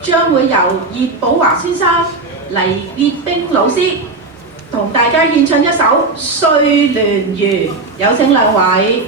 將會由葉寶華先生、黎傑冰老師同大家獻唱一首《睡鸞魚》，有請兩位。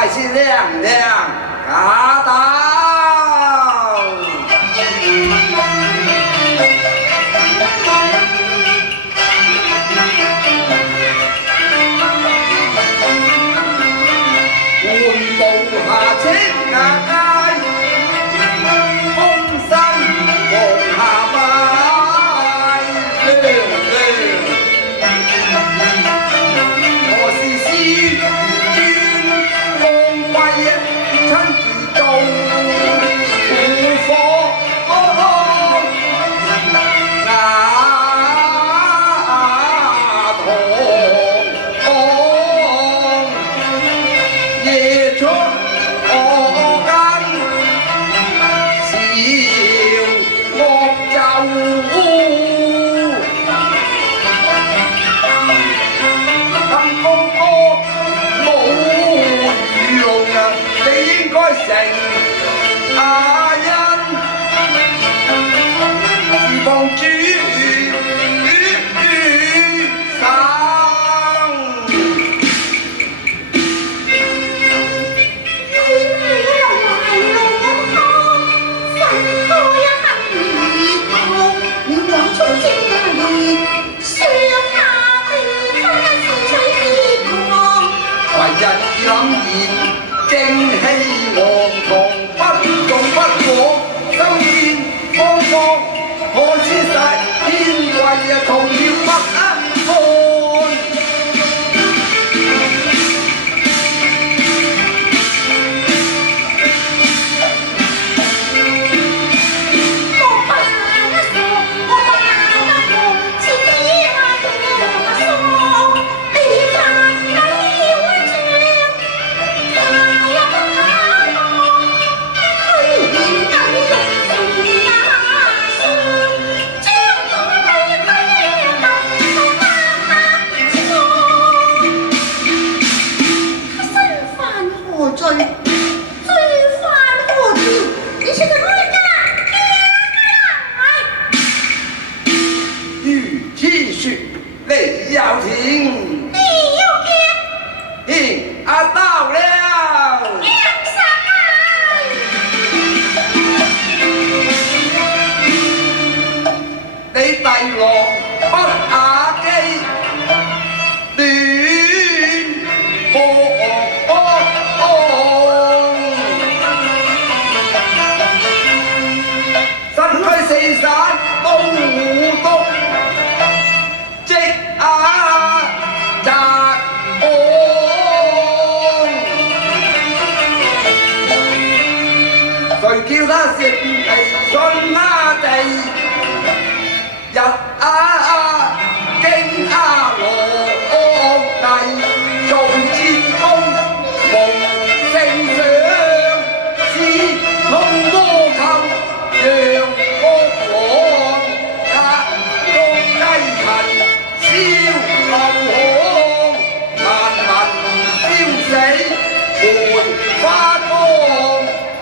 大是亮亮家到，緩步下青瓦街，風生黃下擺，亮亮。我是師尊光輝親自做護火夜出我間小樂奏。咁高歌冇語用啊，你應該成阿欣侍奉主為人諗然正氣昂藏，不動不果，心見方方，可知實天貴同要不看。你要聽，聽到了。你遞落不雅機，亂放，身軀四散都糊塗。責案，誰叫他食地信地，日經羅帝，做戰功無聖上，是通魔頭讓國王壓中雞貧。燒流汗，萬民燒死，梅花光，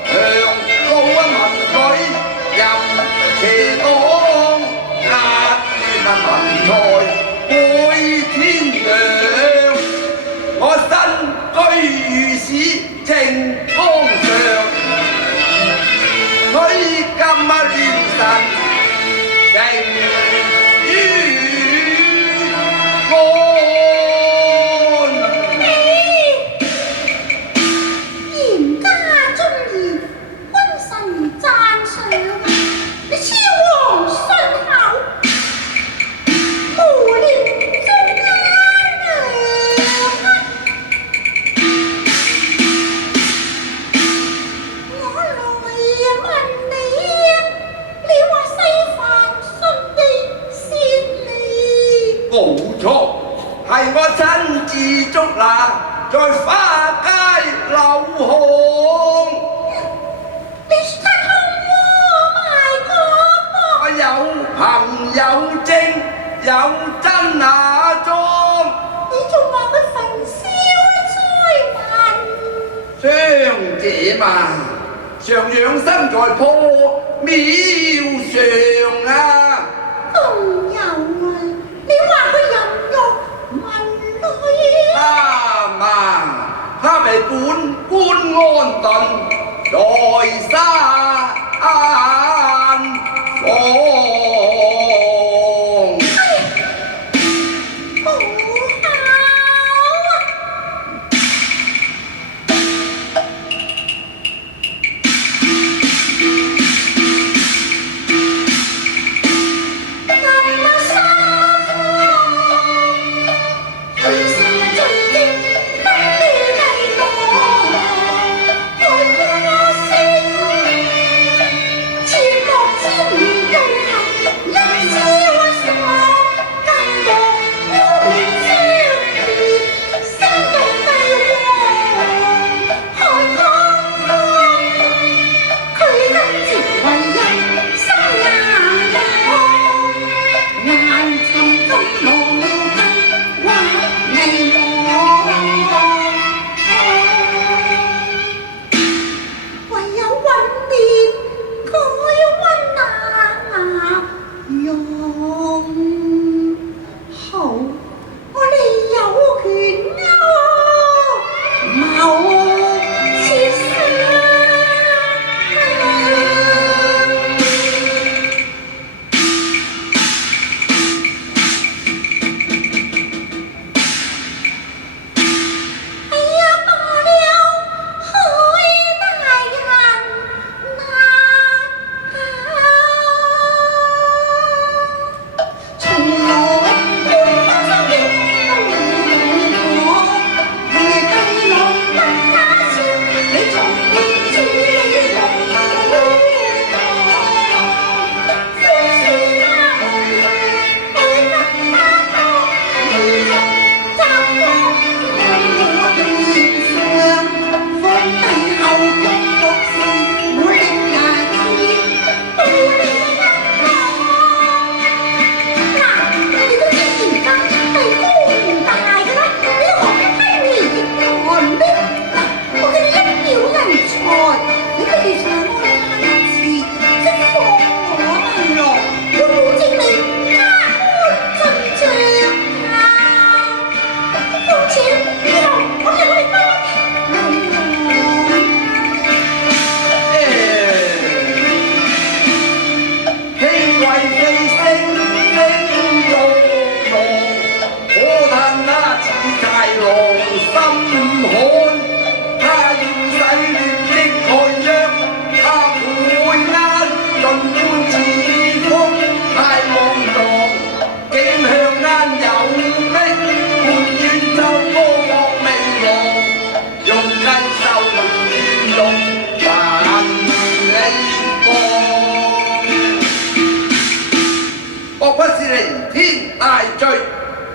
向高民舉任邪黨，壓斷民財背天陽。我身居御史正當上，虛金亂神成於嚴家忠義，君臣讚賞，你超皇信口，無廉中我來問你話西番順地先你？冇錯，係我親自捉拿，在花街流汗。你說他通我賣國我有憑有證，有真假裝。你仲話佢焚燒災民？傷者嘛，常養生在破廟上啊。仲有啊，你話佢淫欲問女？他嘛，他為本官安頓在山房。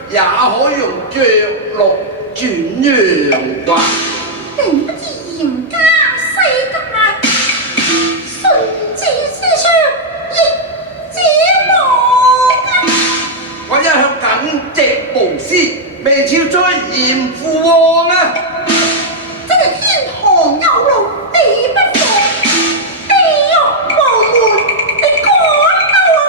也可用着陸轉陽華。定不知嚴家世界，順治之書亦指王根。我一向耿直無私，未朝追嚴父王啊！真係天堂有路你不放，地獄無門你趕到我。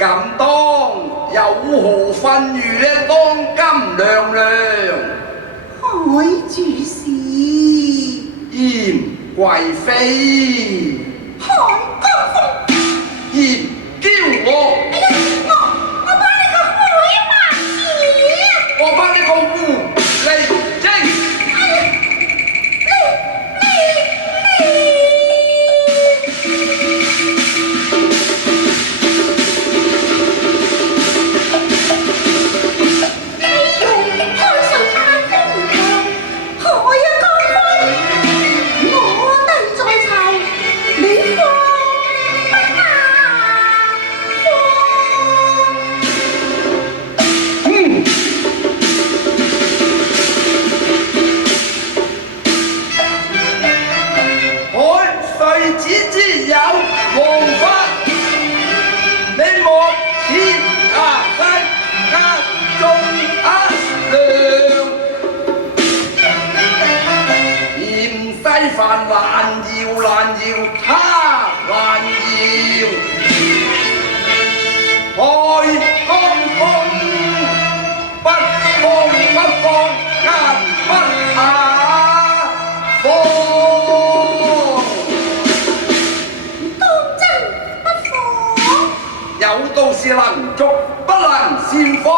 咁當有何分如呢？當今娘娘，海主事，嚴貴妃，海公公，嚴嬌我，哎呀，我幫你個海馬子，我幫你個狐狸精。哎呀，你用開水太公堂，海呀公公，我哋在囚，你放不下海水只知有王法，你莫切下西壓中量。嫌西飯難搖，他難搖。海公公不放，壓不下放。當真不放，有道是能捉不能善放，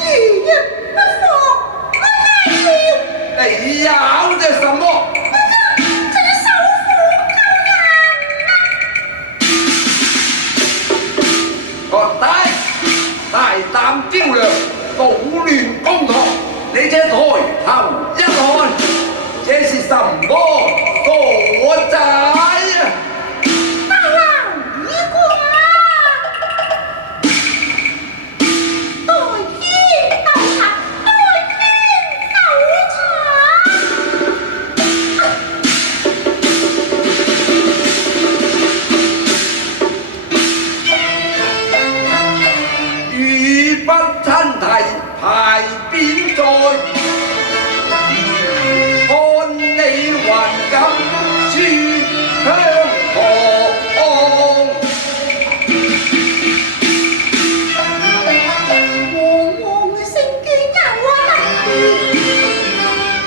如若不放，我大叫，你咬隻什麼？這隻手虎夠硬啊！大膽招涼，搗亂公堂，你這抬頭一看，這是什麼所在啊？大佬一個啊！代天鬥茶，語不親題排邊在，看你還敢説香港？黃黃嘅聖經有啊得意，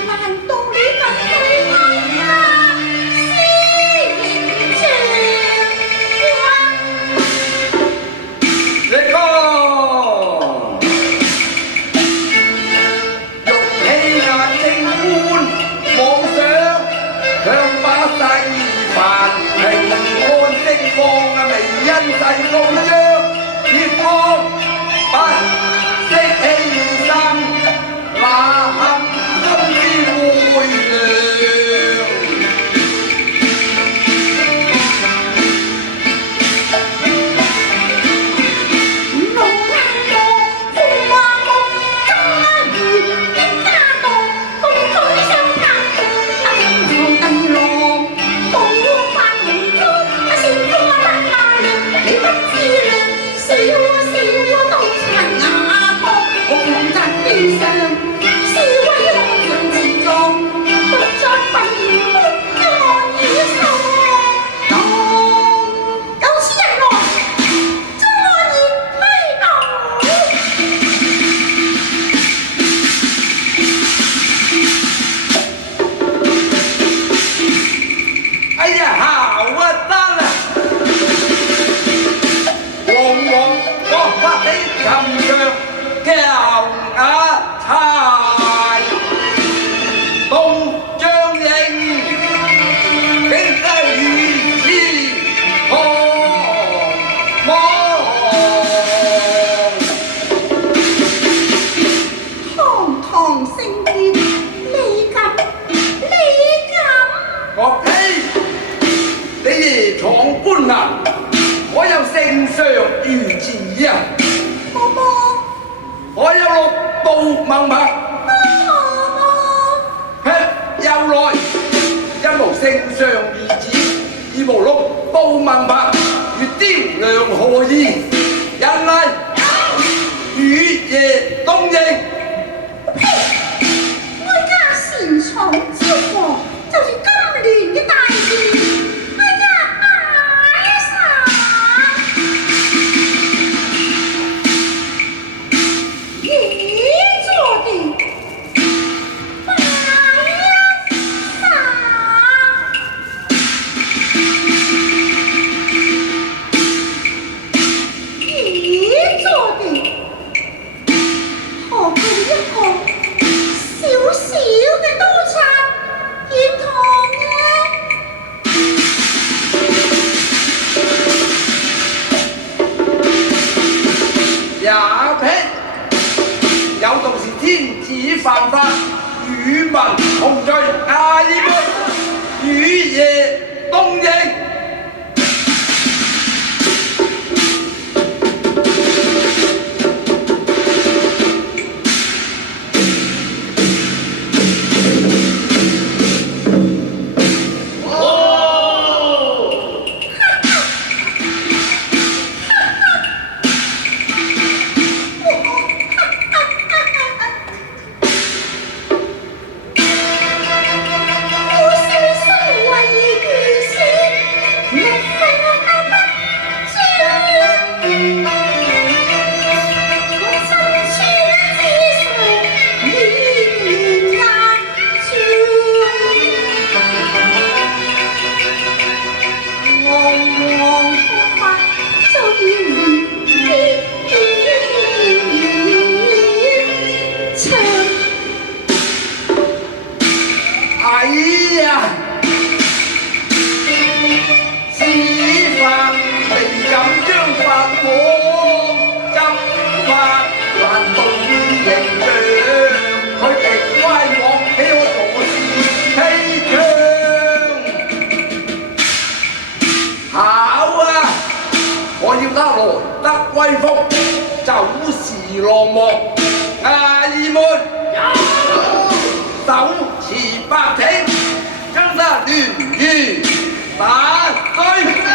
難道你咁對我啊？先你講玉器壓正官妄想，強把世凡平安釋放啊！未因世高張，鐵方不惜犧牲，那恨心之會量。龍眼望，鳳凰夢，中月的家當，共推相隔，地浪，寶發紅珠，善風不下量，你不知量，笑到殘牙破，紅塵地上，是為浪人自壯，不再憤不安於心。當有此人來，將我熱推倒。哎呀，好啊，得啦！往往國法的琴上叫雅才，東張英，竟得如此狂妄。堂堂聖殿，你敢？我呸！你夜闖官衙，我有聖上御旨啊！婆婆，我有六道盟牌，婆吃又來，因無聖上御旨，而無六道盟牌，如雕梁何意？人嚟雨夜東迎。呸！哀家擅闖招禍，就是今年嘅大事。哎呀，擺犯法，與民同罪。阿姨們，雨夜東應。威風，走時落寞，阿姨們手持白挺，跟得亂如打水。